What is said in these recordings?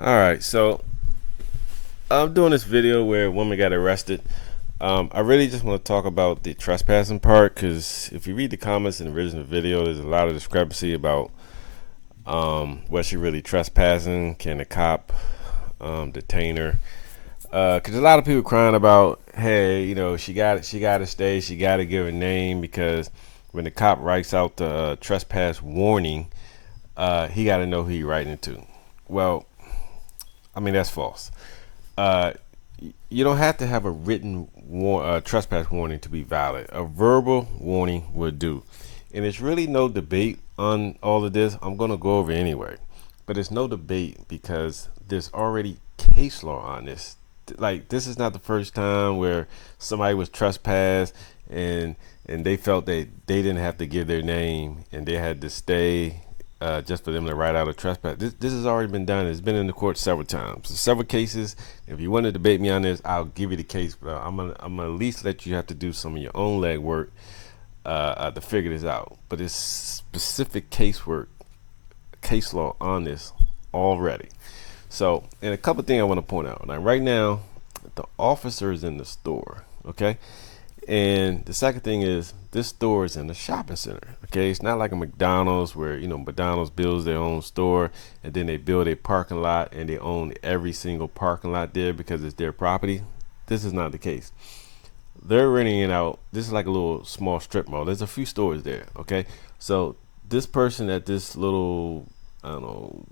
All right, so I'm doing this video where a woman got arrested. I really just want to talk about the trespassing part because if you read the comments in the original video, there's a lot of discrepancy about was she really trespassing? Can the cop detain her? Because a lot of people crying about, hey, she got to stay, she got to give her name because when the cop writes out the trespass warning, he got to know who he writing it to. Well, I mean that's false. uh, you don't have to have a written trespass warning to be valid. A verbal warning would do. And it's really no debate on all of this. I'm going to go over anyway. But it's no debate because there's already case law on this. Like, this is not the first time where somebody was trespassed and they felt that they didn't have to give their name and they had to stay just for them to write out a trespass. This has already been done. It's been in the court several times, several cases. If you want to debate me on this, I'll give you the case, but I'm gonna at least let you have to do some of your own legwork to figure this out. But it's specific case law on this already. So, and a couple things I want to point out. Now, right now, the officer is in the store. Okay. And the second thing is this store is in a shopping center. Okay, it's not like a McDonald's where McDonald's builds their own store and then they build a parking lot and they own every single parking lot there because it's their property. This is not the case. They're renting it out. This is like a little small strip mall. There's a few stores there. Okay, so this person at this little, I don't know,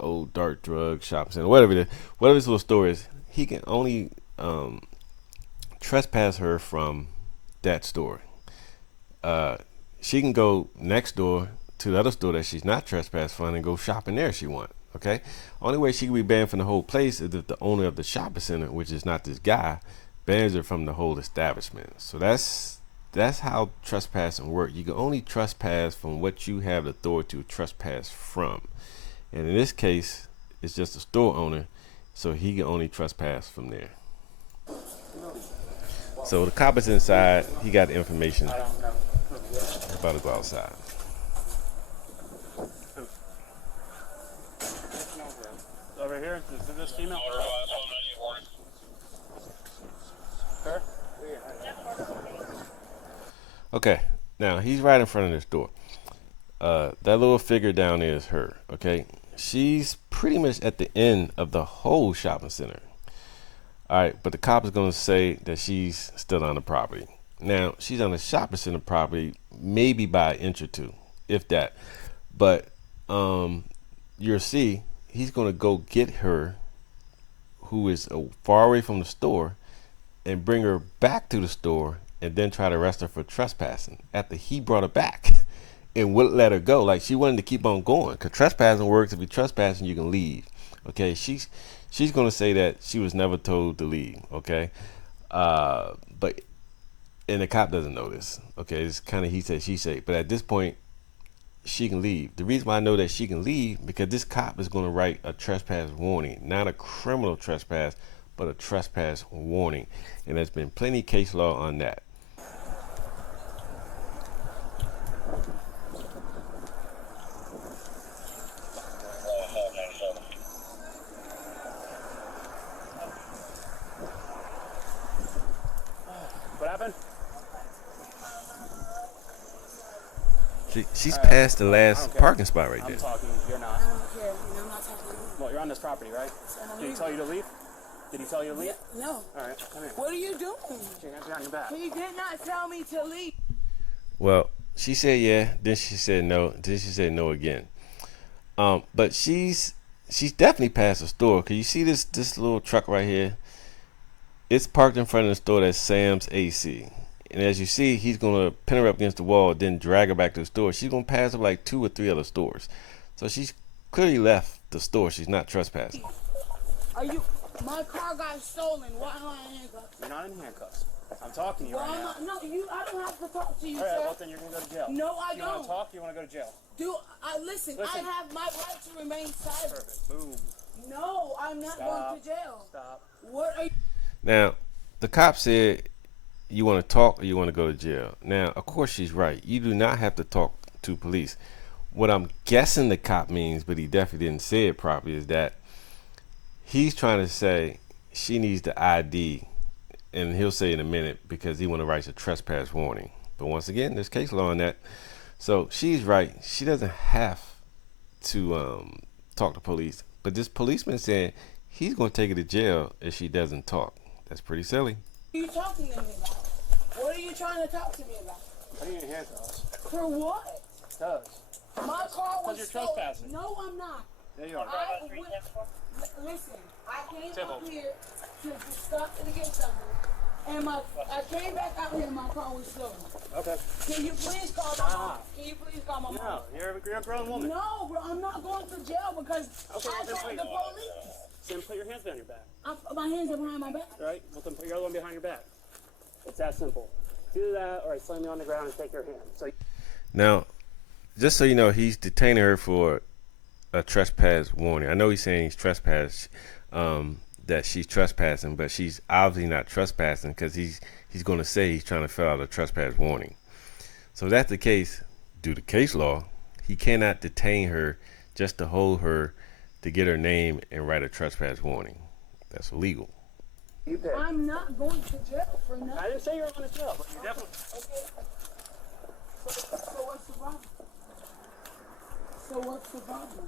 old dark drug shopping center, whatever this little store is, he can only trespass her from that store. Uh, she can go next door to the other store that she's not trespassed from and go shopping there if she want. Okay. Only way she can be banned from the whole place is if the owner of the shopping center, which is not this guy, bans her from the whole establishment. So that's how trespassing works. You can only trespass from what you have the authority to trespass from. And in this case, it's just a store owner, so he can only trespass from there. So the cop is inside. He got the information. About to go outside. Over here, is this female? Her? Okay, now he's right in front of this door. That little figure down there is her. Okay, she's pretty much at the end of the whole shopping center. All right, but the cop is going to say that she's still on the property. Now, she's on the shopping center property, maybe by an inch or two, if that. But you'll see he's going to go get her, who is far away from the store, and bring her back to the store and then try to arrest her for trespassing after he brought her back and wouldn't let her go. Like, she wanted to keep on going because trespassing works. If you're trespassing, you can leave. Okay, she's going to say that she was never told to leave. Okay, but and the cop doesn't know this. Okay, it's kind of he said she said, but at this point she can leave. The reason why I know that she can leave because this cop is going to write a trespass warning, not a criminal trespass, but a trespass warning, and there's been plenty of case law on that. What happened? She's past the last parking spot right I'm there. talking, you're not. I don't care. I'm not talking to you. Well, you're on this property, right? Did he tell you to leave? Did he tell you to leave? No. Alright, come here. What are you doing? Put your hands behind your back. He did not tell me to leave. Well, she said yeah, then she said no, then she said no again. But she's definitely past the store. Cause you see this little truck right here? It's parked in front of the store that's Sam's AC. And as you see, he's gonna pin her up against the wall, then drag her back to the store. She's gonna pass up like 2 or 3 other stores. So she's clearly left the store. She's not trespassing. Are you? My car got stolen. Why am I in handcuffs? You're not in handcuffs. I'm talking to you Well, right now. no, you. I don't have to talk to you, Alright, sir. well then you're gonna go to jail. No, I You wanna don't. talk? You wanna go to jail? Listen, Listen. I have my right to remain silent. Perfect. Boom. No, I'm not going to jail. Stop. What are you? Now, the cop said you want to talk or you want to go to jail. Now, of course, she's right. You do not have to talk to police. What I'm guessing the cop means, but he definitely didn't say it properly, is that He's trying to say she needs the ID, and he'll say in a minute because he want to write a trespass warning. But once again, there's case law on that. So she's right. She doesn't have to talk to police. But this policeman saying he's going to take her to jail if she doesn't talk. That's pretty silly. What are you talking to me about? What are you trying to talk to me about? I need your handcuffs. For what? Because. My car was you're stolen. trespassing. No, I'm not. There you are. Listen, I came Simple. up here to discuss and get something. And I came back out here and my car was stolen. Okay. Can you please call my mom? Can you please call my mom? No, you're a grown woman. No, bro, I'm not going to jail because Okay, I then called wait. the police. Then put your hands behind your back. My hands are behind my back. All right? Well, then put your other one behind your back. It's that simple. Do that, or I slam you on the ground and take your hand. So. Now, just so you know, he's detaining her for a trespass warning. I know he's saying he's trespass, that she's trespassing, but she's obviously not trespassing because he's going to say he's trying to fill out a trespass warning. So if that's the case, due to case law, he cannot detain her just to hold her to get her name and write a trespass warning. That's illegal. You pick. I'm not going to jail for nothing. I didn't say you were going to jail, but you definitely. Okay. So what's the problem? So what's the problem?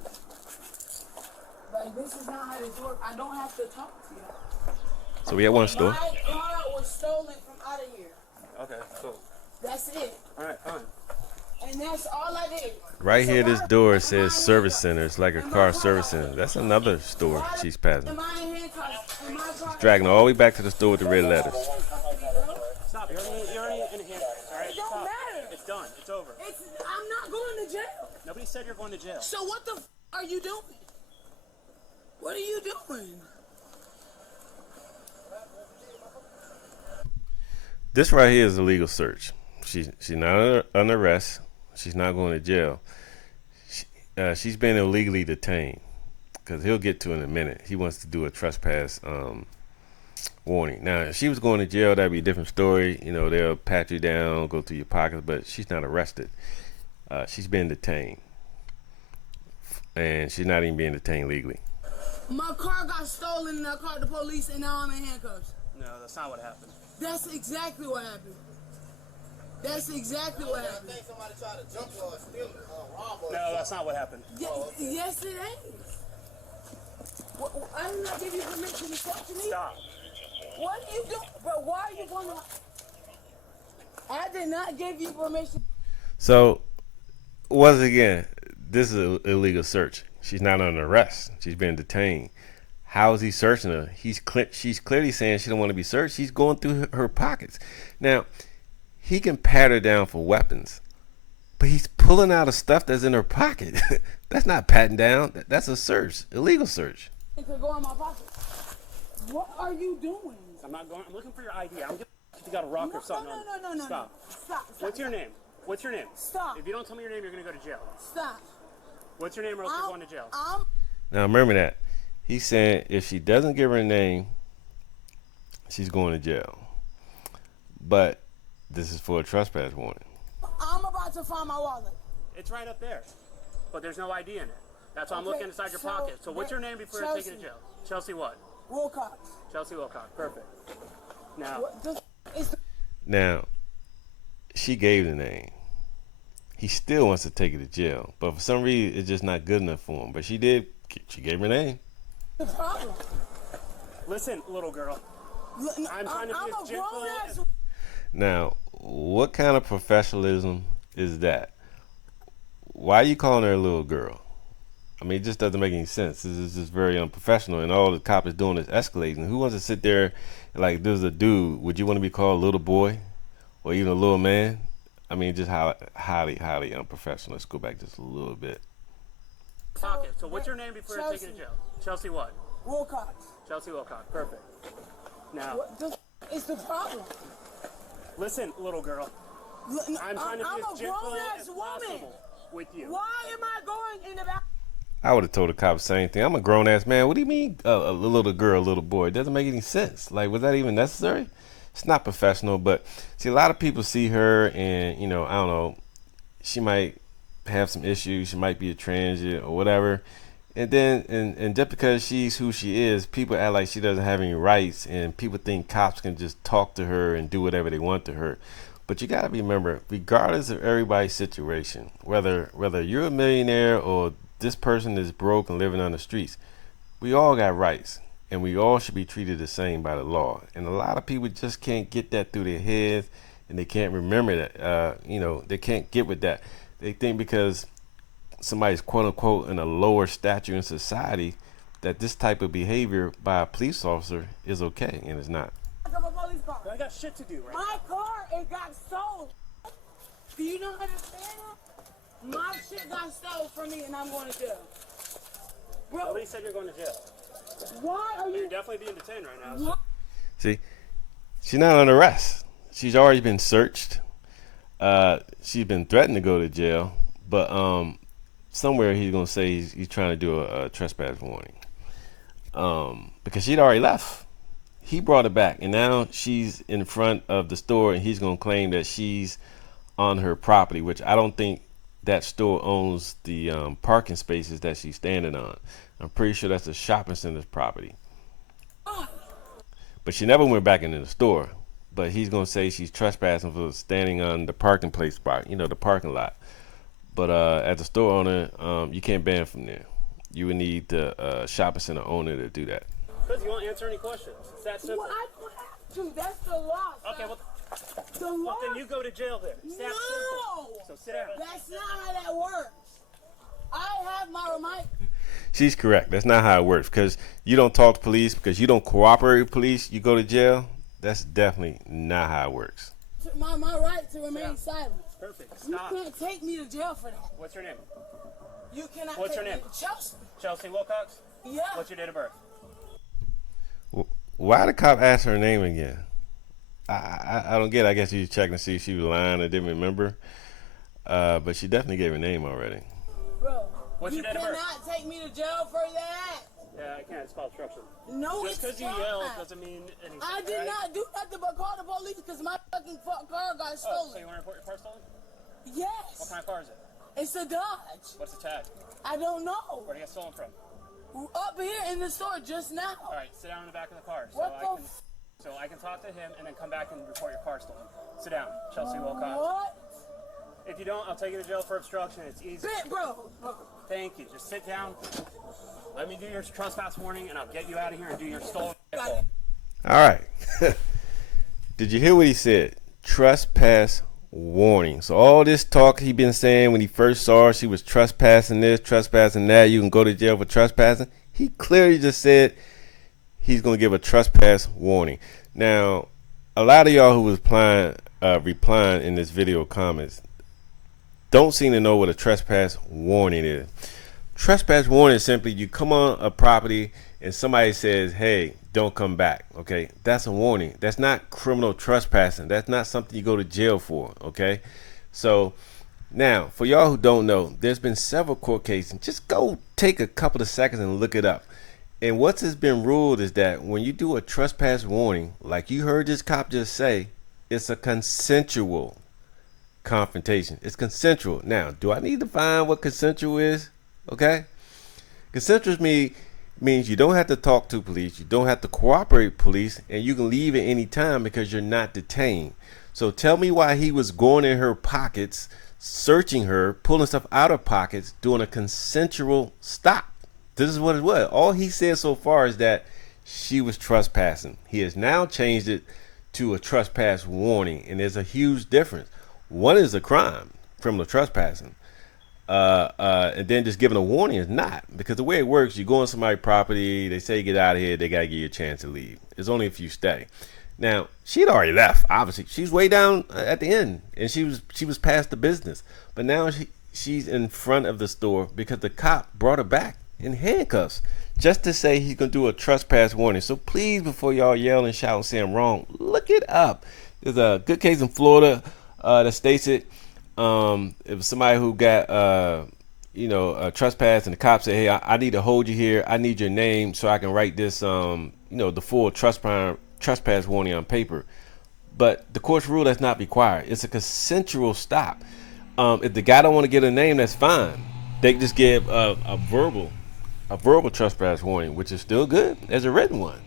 Like, this is not how this works. I don't have to talk to you. So we at one store. My car was stolen from out of here. Okay, cool. That's it. All right, fine. And that's all I did. Right So here, this why- door am says I in service handcuffs? center. It's like a Am car I- service center. That's another store Why she's passing. Am I in handcuffs? Am I car- Dragging her all the way back to the store with the red letters. Stop. You're already in handcuffs. All right? It don't Stop. matter. It's done. It's over. I'm not going to jail. Nobody said you're going to jail. So what the are you doing? What are you doing? This right here is a legal search. She's not under arrest. She's not going to jail. She's been illegally detained because he'll get to it in a minute. He wants to do a trespass warning. Now, if she was going to jail, that'd be a different story. You know, they'll pat you down, go through your pockets, but she's not arrested. She's been detained, and she's not even being detained legally. My car got stolen and I called the police and now I'm in handcuffs. No, that's not what happened. That's exactly what happened. That's exactly what happened. I think somebody tried to jump you or steal rob us. No, that's not what happened. Yes, it is. I did not give you permission to talk to me. Stop. What are you doing? But why are you going to... I did not give you permission. So, once again, this is an illegal search. She's not under arrest. She's been detained. How is he searching her? She's clearly saying she don't want to be searched. He's going through her pockets. Now, he can pat her down for weapons, but he's pulling out of stuff that's in her pocket. That's not patting down. That's a search, illegal search. It could go in my pocket. What are you doing? I'm not going. I'm looking for your ID. I'm gonna. You got a rock or something. No. Stop. Stop. What's your name? What's your name? Stop. If you don't tell me your name, you're gonna go to jail. Stop. What's your name, or else you're going to jail? Now remember that he's saying if she doesn't give her a name, she's going to jail. But this is for a trespass warning. I'm about to find my wallet. It's right up there, but there's no ID in it. That's why I'm Okay, looking inside your so pocket. So what's your name before you're taken to jail? Chelsea what? Wilcox. Chelsea Wilcox. Perfect. Now, What the is the Now, she gave the name. He still wants to take her to jail, but for some reason it's just not good enough for him. But she did. She gave her name. problem? listen, little girl. I'm trying to be I'm as a gentle grown as... ass. Now, what kind of professionalism is that? Why are you calling her a little girl? I mean, it just doesn't make any sense. This is just very unprofessional, and all the cop is doing is escalating. Who wants to sit there like this is a dude? Would you want to be called a little boy or even a little man? I mean, just highly unprofessional. Let's go back just a little bit. Pocket. So what's your name before you're taken to jail? Chelsea what? Wilcox. Chelsea Wilcox. Perfect. Now, What the is the problem? listen, little girl. I'm trying to be I'm as a gentle grown as ass woman. possible with you. Why am I going in the back? I would have told the cop the same thing. I'm a grown ass man. What do you mean a little girl, a little boy? It doesn't make any sense. Like, was that even necessary? It's not professional. But see, a lot of people see her, and I don't know. She might have some issues. She might be a transient or whatever. And just because she's who she is, people act like she doesn't have any rights, and people think cops can just talk to her and do whatever they want to her. But you gotta remember, regardless of everybody's situation, whether you're a millionaire or this person is broke and living on the streets, we all got rights, and we all should be treated the same by the law. And a lot of people just can't get that through their heads, and they can't remember that. They can't get with that. They think because somebody's quote unquote in a lower stature in society that this type of behavior by a police officer is okay, and it's not. I got shit to do, right? My car, it got stolen. Do you not understand that? My shit got stolen from me and I'm going to jail. Bro, Nobody said you're going to jail. why are You're you... definitely being detained right now. What? See, she's not under arrest. She's already been searched. She's been threatened to go to jail, but somewhere he's gonna say he's trying to do a trespass warning, because she'd already left. He brought her back, and now she's in front of the store, and he's gonna claim that she's on her property, which I don't think that store owns the parking spaces that she's standing on. I'm pretty sure that's the shopping center's property. But she never went back into the store. But he's gonna say she's trespassing for standing on the parking place spot, the parking lot. But as a store owner, you can't ban from there. You would need the shopping center owner to do that. Because you won't answer any questions. It's that simple. Well, I don't have to. That's the law. Okay, well, The law. then you go to jail there. It's that simple. So sit down. That's not how that works. I have my She's correct. That's not how it works. Because you don't talk to police, because you don't cooperate with police, you go to jail. That's definitely not how it works. my right to remain silent. Perfect. You Stop. can't take me to jail for that. What's your name? You cannot What's take your me name? to Chelsea. Chelsea Wilcox? Yeah. What's your date of birth? Why the cop ask her name again? I don't get it. I guess he was checking to see if she was lying or didn't remember. But she definitely gave her name already. Bro, What's you your date of birth? cannot take me to jail for that. Yeah, I can't. It's called obstruction. No, Just it's because you not. yelled doesn't mean anything. I did right? not do nothing but call the police because my fucking car got Oh, stolen. so you want to report your car stolen? Yes. What kind of car is it? It's a Dodge. What's the tag? I don't know. Where did it get stolen from? Up here in the store just now. All right, sit down in the back of the car so I can talk to him and then come back and report your car stolen. Sit down, Chelsea Wilcox. What? If you don't, I'll take you to jail for obstruction. It's easy. Bro. Thank you. Just sit down. Let me do your trespass warning, and I'll get you out of here and do your stolen Got vehicle. it. All right. Did you hear what he said? Trespass warning. So all this talk he been saying when he first saw her, she was trespassing this, trespassing that, you can go to jail for trespassing. He clearly just said he's going to give a trespass warning. Now, a lot of y'all who was replying in this video comments don't seem to know what a trespass warning is. Trespass warning is simply you come on a property and somebody says, hey, don't come back. Okay, that's a warning. That's not criminal trespassing. That's not something you go to jail for. Okay, so now for y'all who don't know, there's been several court cases. Just go take a couple of seconds and look it up. And what has been ruled is that when you do a trespass warning, like you heard this cop just say, it's a consensual confrontation. It's consensual. Now, do I need to find what consensual is? Okay, consensual means you don't have to talk to police, you don't have to cooperate with police, and you can leave at any time because you're not detained. So tell me why he was going in her pockets, searching her, pulling stuff out of pockets, doing a consensual stop. This is what it was. All he said so far is that she was trespassing. He has now changed it to a trespass warning, and there's a huge difference. One is a crime, criminal trespassing. And then just giving a warning is not, because the way it works, you go on somebody's property, they say get out of here, they gotta give you a chance to leave. It's only if you stay. Now she'd already left. Obviously, she's way down at the end, and she was past the business. But now she's in front of the store because the cop brought her back in handcuffs just to say he's gonna do a trespass warning. So please, before y'all yell and shout and say I'm wrong, look it up. There's a good case in Florida that states it. It was somebody who got trespassed, and the cop said, hey, I need to hold you here, I need your name so I can write this the full trespass warning on paper. But the court's rule that's not required. It's a consensual stop. If the guy don't want to get a name, that's fine. They just give a verbal a verbal trespass warning, which is still good as a written one.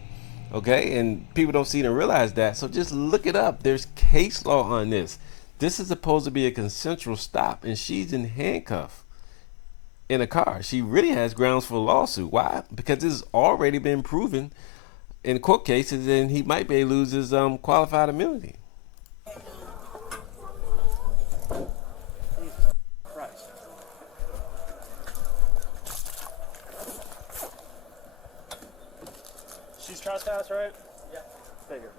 Okay, and people don't seem to realize that. So just look it up. There's case law on this. This is supposed to be a consensual stop, and she's in handcuffs in a car. She really has grounds for a lawsuit. Why? Because this has already been proven in court cases, and he might be able to lose his qualified immunity. Christ. She's trespass, right? Yeah. Figure.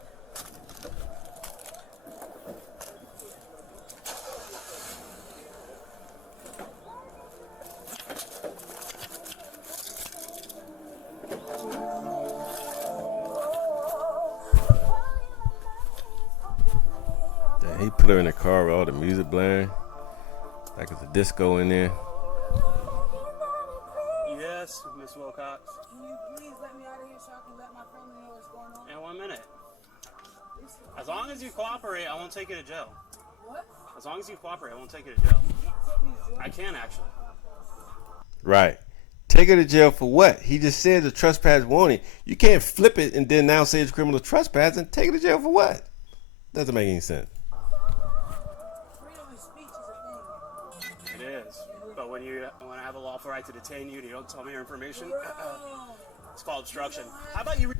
He put her in the car with all the music blaring, like it's a disco in there. Yes, Miss Wilcox. Can you please let me out of here so I can let my family know what's going on? In 1 minute. As long as you cooperate, I won't take you to jail. What? As long as you cooperate, I won't take you to jail. You can't take me to jail. I can actually. Right. Take her to jail for what? He just said the trespass warning. You can't flip it and then now say it's criminal trespass and take her to jail for what? Doesn't make any sense. Freedom of speech is a thing. It is. But when I have a lawful right to detain you and you don't tell me your information, Bro. it's called obstruction. How about you?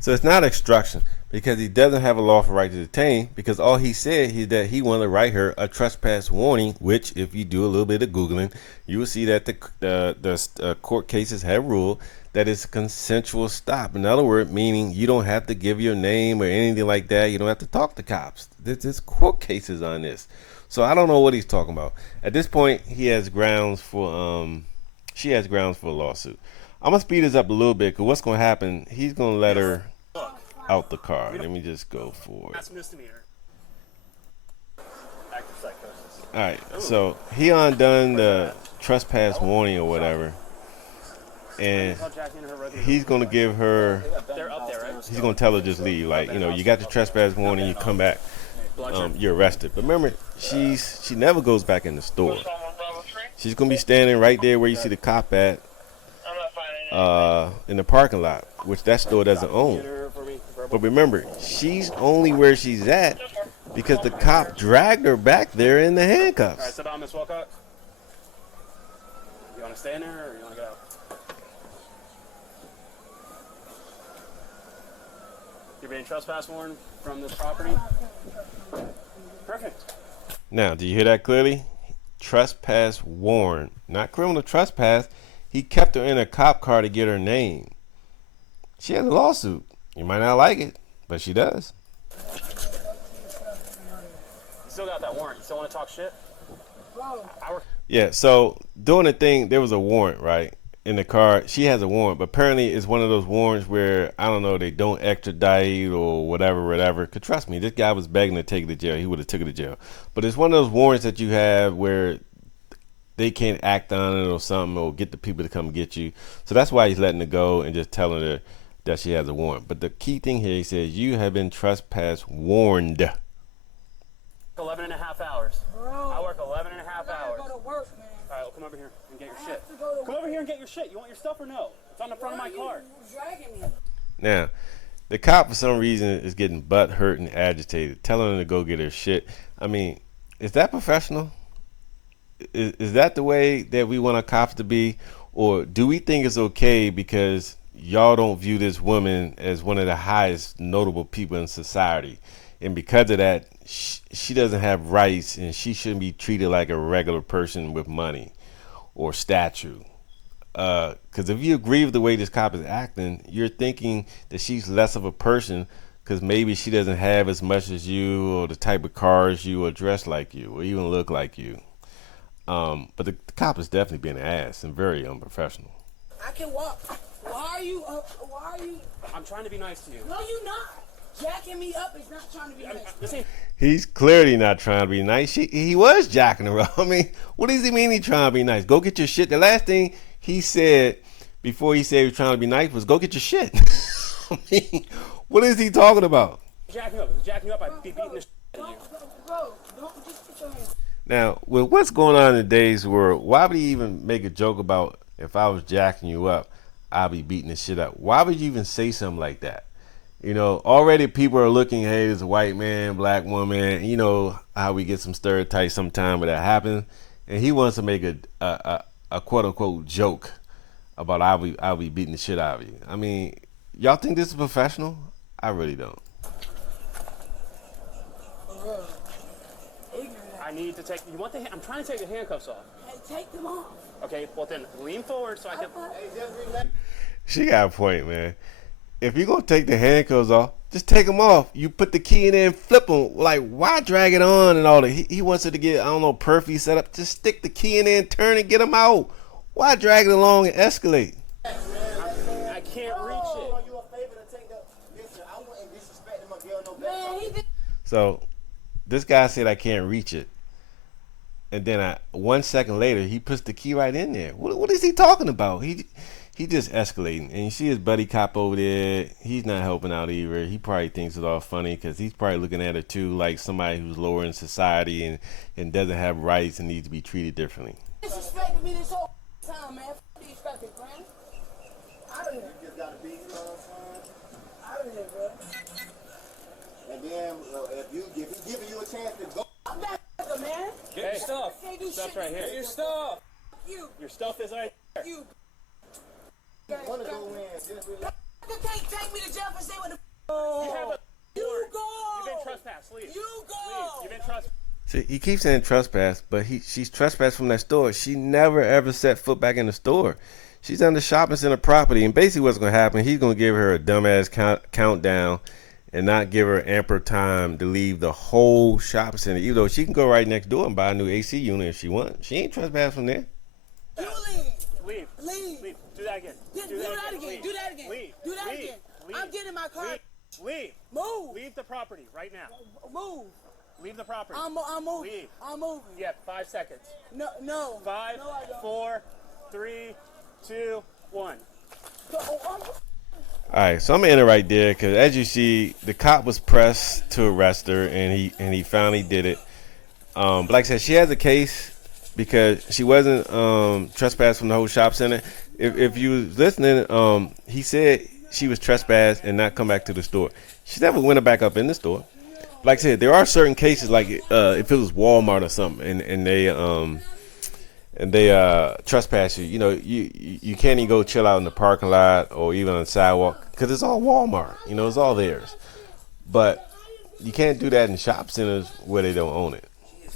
So it's not obstruction because he doesn't have a lawful right to detain, because all he said is that he wanted to write her a trespass warning, which if you do a little bit of Googling, you will see that the court cases have ruled that it's a consensual stop. In other words, meaning you don't have to give your name or anything like that. You don't have to talk to cops. There's court cases on this. So I don't know what he's talking about. At this point, he has grounds for she has grounds for a lawsuit. I'm gonna speed this up a little bit because what's gonna happen? He's gonna let her out the car. Let me just go for it. That's misdemeanor. Active psychosis. All right, so he undone the trespass warning or whatever, and Tell Jackie and her brother. he's gonna give her. They're up there, right? He's gonna tell her just leave. Like, you know, you got the trespass warning. You come back, you're arrested. But remember, she never goes back in the store. She's gonna be standing right there where you see the cop at, in the parking lot, which that store doesn't own. But remember, she's only where she's at because the cop dragged her back there in the All right, handcuffs. sit down, Miss Wilcox. You want to stay in there or you want to get out? You're being trespass warned from this property? Perfect. Now, do you hear that clearly? Trespass warned, not criminal trespass. He kept her in a cop car to get her name. She has a lawsuit. You might not like it, but she does. You still got that warrant. You still want to talk shit? Bro. Yeah, so doing the thing, there was a warrant, right? In the car. She has a warrant, but apparently it's one of those warrants where, I don't know, they don't extradite or whatever. Cause trust me, this guy was begging to take her to jail. He would have took her to jail. But it's one of those warrants that you have where they can't act on it or something or get the people to come get you. So that's why he's letting her go and just telling her that she has a warrant. But the key thing here, he says, you have been trespass warned. 11 and a half hours. Bro. I work 11 and a half I gotta hours. go to work, man. All right, well, come over here and get your I shit. have to go to Come work. over here and get your shit. You want your stuff or no? It's on the front of my car. You dragging me. Now, the cop for some reason is getting butt hurt and agitated, telling her to go get her shit. I mean, is that professional? Is that the way that we want our cops to be? Or do we think it's okay because y'all don't view this woman as one of the highest notable people in society? And because of that, she doesn't have rights and she shouldn't be treated like a regular person with money or stature. Because if you agree with the way this cop is acting, you're thinking that she's less of a person because maybe she doesn't have as much as you or the type of cars you or dress like you or even look like you. But the cop is definitely being an ass and very unprofessional. I can walk. Why are you? I'm trying to be nice to you. No, you not. Jacking me up is not trying to be nice. This ain't He's clearly not trying to be nice. He was jacking her up. I mean, what does he mean he trying to be nice? Go get your shit. The last thing he said before he said he was trying to be nice was go get your shit. I mean, what is he talking about? jacking up. If it's jacking you up, I'd be beating the shit out of you. Bro, don't just put your hands. Now, with what's going on in today's world, why would he even make a joke about if I was jacking you up, I'll be beating the shit up. Why would you even say something like that? You know, already people are looking, hey, there's a white man, black woman. You know how we get some stereotypes sometime when that happens. And he wants to make a quote unquote joke about I'll be beating the shit out of you. I mean, y'all think this is professional? I really don't. I need to take. You want the? I'm trying to take the handcuffs off. Hey, take them off. Okay. Well then, lean forward so I can. She got a point, man. If you're going to take the handcuffs off, just take them off. You put the key in there and flip them. Like, why drag it on and all that? He wants it to get, I don't know, perfect set up. Just stick the key in there and turn and get them out. Why drag it along and escalate? I can't reach it. Man, he did. So, this guy said I can't reach it. And then 1 second later, he puts the key right in there. What is he talking about? He just escalating. And you see his buddy cop over there. He's not helping out either. He probably thinks it's all funny because he's probably looking at it too like somebody who's lower in society and doesn't have rights and needs to be treated differently. Disrespecting me this whole time, man. These fucking friends. Out of here. You just gotta be, you know what Out of here, bro. I'm saying? And then if he giving you a chance to go. I'm not a man. Get your stuff. Can't do Stuff's shit. right here. Get Your stuff. You. Your stuff is right there. You. Wanna go in, just relax. You can't take me to jail for saying what the You have a. You go. You've been trespassed. Leave. You Leave. go. You've been trespassed. See, he keeps saying trespass, but she's trespassed from that store. She never ever set foot back in the store. She's on the shopping center property, and basically what's going to happen, he's going to give her a dumbass countdown and not give her ample time to leave the whole shopping center, even though she can go right next door and buy a new AC unit if she wants. She ain't trespassed from there. You leave. Leave. Leave. Leave. Do that again. Do that again. Leave. Do that again. Leave. Do that Leave. again. Leave. I'm getting my car. Leave. Move. Leave the property right now. Move. Leave the property. I'm moving. Leave. I'm moving. Yeah, 5 seconds. No. 5, No, I don't. 4, 3, 2, 1. All right, so I'm gonna end it right there because, as you see, the cop was pressed to arrest her, and he finally did it. But like I said, she has a case because she wasn't trespassed from the whole shop center. If you was listening, he said she was trespassed and not come back to the store. She never went back up in the store. Like I said, there are certain cases, like if it was Walmart or something, and they trespass you. You know, you can't even go chill out in the parking lot or even on the sidewalk because it's all Walmart. You know, it's all theirs. But you can't do that in shop centers where they don't own it.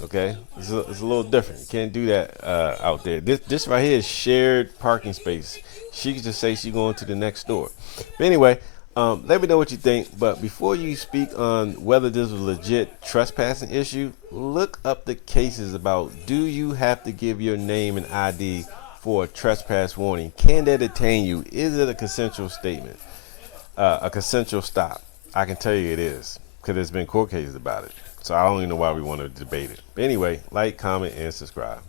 Okay, it's a little different. You can't do that out there. This right here is shared parking space. She can just say she's going to the next door. But anyway, let me know what you think. But before you speak on whether this was a legit trespassing issue, look up the cases about, do you have to give your name and ID for a trespass warning? Can they detain you? Is it a consensual statement? A consensual stop? I can tell you it is, because there's been court cases about it. So I don't even know why we want to debate it. But anyway, like, comment, and subscribe.